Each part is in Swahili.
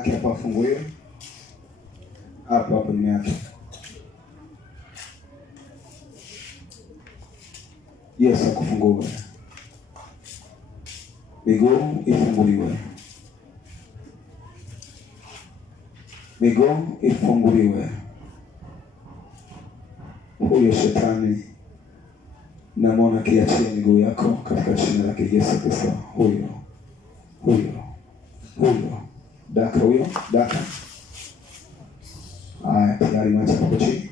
yake hapa afunguliwe. Hapo nyuma yake. Yesu akufungue. Miguu ifunguliwe. Miguu ifunguliwe. Huyo shetani namwona kiachia miguu yako katika jina la Yesu Kristo. Huyo. Daka huyo, daka. Haya, tayari mwacha hapo chini.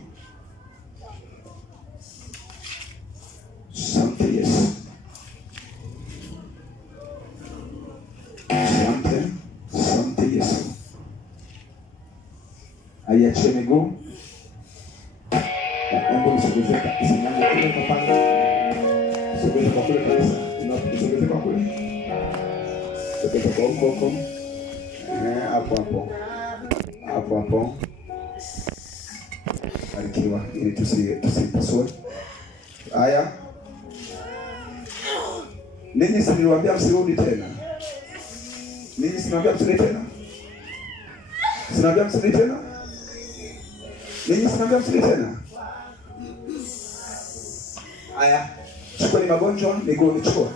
Asante Yesu. Asante Yesu. Aiachie miguu. Hebu msogezeka, simama kule kwa panga. Sogeza kwa kule kabisa. Sogeza kwa kule. Sogeza kwa huko. Hapo. Barikiwa ili tusipasue. Haya. Ninyi si niliwaambia msirudi tena. Sinaambia msirudi tena. Haya. Chukua ni magonjwa, miguu nichukua.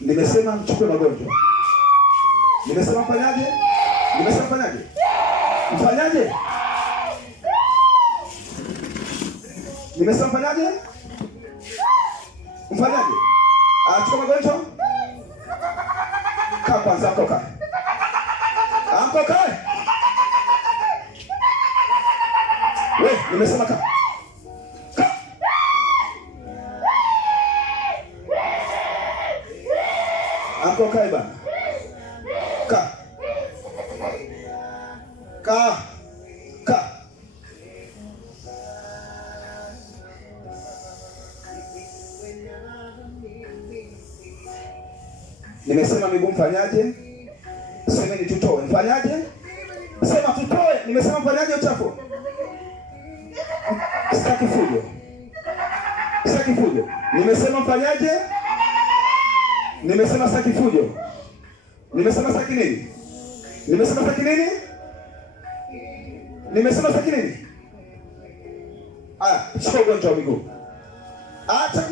Nimesema mchukue magonjwa. Nimesema fanyaje? Mfanyaje? Nimesema fanyaje? Mfanyaje? Chukua magonjwa. Kaa kwanza, koka. Wewe, nimesema kaa. Hapo kae bana. Ka. Nimesema miguu mfanyaje? Sema ni tutoe. Mfanyaje? Sema tutoe. Nimesema mfanyaje uchafu? Sitaki fujo. Nimesema mfanyaje? Nimesema sitaki fujo. Nimesema sitaki nini? Chukua ugonjwa wa miguu. Acha